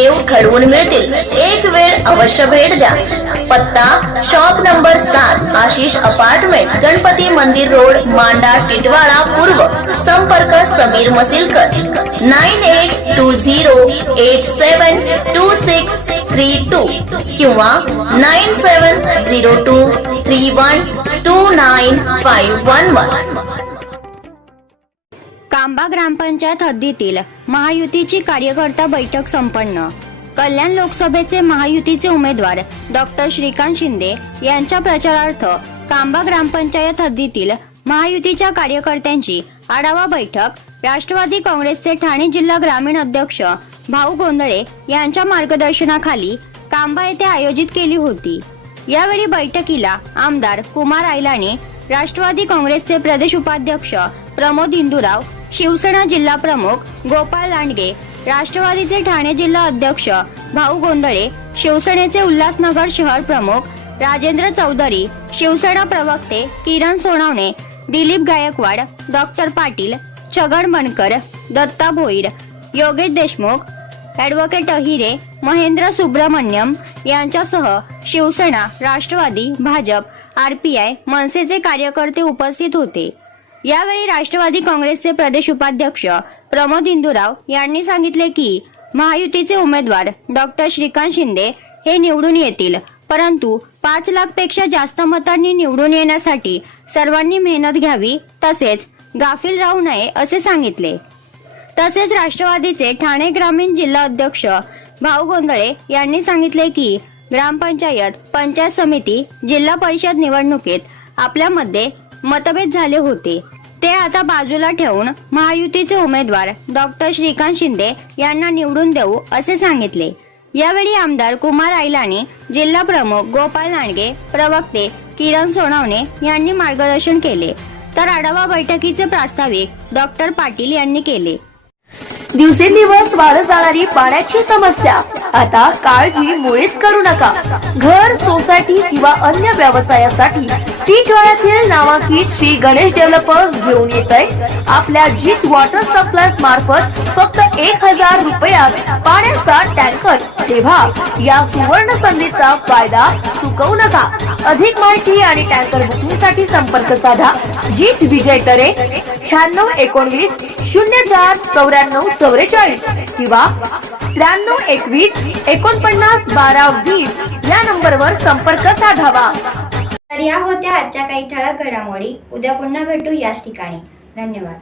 देव ठरवून मिळतील. एक वेळ अवश्य भेट द्या. पत्ता शॉप नंबर सात आशिष अपार्टमेंट गणपती मंदिर रोड मांडा टिटवाळा पूर्व. संपर्क Sameer Masilkar. Nine eight two zero eight seven two six three two किंवा nine seven zero two three one two nine five one one. Kamba ग्रामपंचायत हद्दीतील महायुतीची कार्यकर्ता बैठक संपन्न. कल्याण लोकसभेचे महायुतीचे उमेदवार डॉक्टर श्रीकांत शिंदे यांच्या प्रचारार्थ कांबा ग्रामपंचायत हद्दीतील महायुतीच्या कार्यकर्त्यांची आढावा बैठक राष्ट्रवादी काँग्रेसचे ठाणे जिल्हा ग्रामीण अध्यक्ष भाऊ गोंधळे यांच्या मार्गदर्शनाखाली कांबा येथे आयोजित केली होती. यावेळी बैठकीला आमदार कुमार आयलाने राष्ट्रवादी काँग्रेसचे प्रदेश उपाध्यक्ष प्रमोद इंदुराव शिवसेना जिल्हा प्रमुख गोपाळ लांडगे राष्ट्रवादीचे ठाणे जिल्हा अध्यक्ष भाऊ गोंधळे शिवसेनेचे उल्हासनगर शहर प्रमुख राजेंद्र चौधरी शिवसेना प्रवक्ते किरण सोनावणे दिलीप गायकवाड डॉक्टर पाटील छगन बनकर दत्ता भोईर योगेश देशमुख ॲडव्होकेट अहिरे महेंद्र सुब्रमण्यम यांच्यासह Shiv Sena Rashtrawadi BJP R P I मनसेचे कार्यकर्ते उपस्थित होते. यावेळी राष्ट्रवादी काँग्रेसचे प्रदेश उपाध्यक्ष प्रमोद इंदुराव यांनी सांगितले की महायुतीचे उमेदवार डॉक्टर श्रीकांत शिंदे हे निवडून येतील. परंतु पाच लाखपेक्षा जास्त मतांनी निवडून येण्यासाठी सर्वांनी मेहनत घ्यावी तसेच गाफील राहू नये असे सांगितले. तसेच राष्ट्रवादीचे ठाणे ग्रामीण जिल्हा अध्यक्ष भाऊ गोंधळे यांनी सांगितले की ग्रामपंचायत पंचायत समिती जिल्हा परिषद निवडणुकीत आपल्यामध्ये मतभेद झाले होते. ते आता बाजूला ठेवून महायुतीचे उमेदवार डॉक्टर श्रीकांत शिंदे यांना निवडून देऊ असे सांगितले. यावेळी आमदार कुमार आईलानी जिल्हा प्रमुख गोपाळ लांडगे प्रवक्ते किरण सोनावणे यांनी मार्गदर्शन केले. तर आढावा बैठकीचे प्रास्ताविक डॉक्टर पाटील यांनी केले. दिवसेंदिवस वाढत जाणारी पाण्याची समस्या आता काळजी मुळीच करू नका. घर सोसायटी किंवा अन्य व्यवसायासाठी टिटवाळ्यातील नामांकित श्री गणेश डेव्हलपर्स घेऊन येत आहे आपल्या जीत वॉटर सप्लाय मार्फत फक्त एक हजार रुपयात पाण्याचा टँकर. तेव्हा या सुवर्ण संधीचा फायदा चुकवू नका. अधिक माहिती आणि टँकर बुकिंगसाठी संपर्क साधा. जीत विजय तरे शहाण्णव एकोणवीस शून्य चार चौऱ्याण्णव चौवेचाळीस किंवा त्र्याण्णव एकवीस एकोणपन्नास बारा वीस या नंबरवर संपर्क साधावा. तर या होत्या आजच्या काही ठळक घडामोडी. उद्या पुन्हा भेटू याच ठिकाणी. धन्यवाद.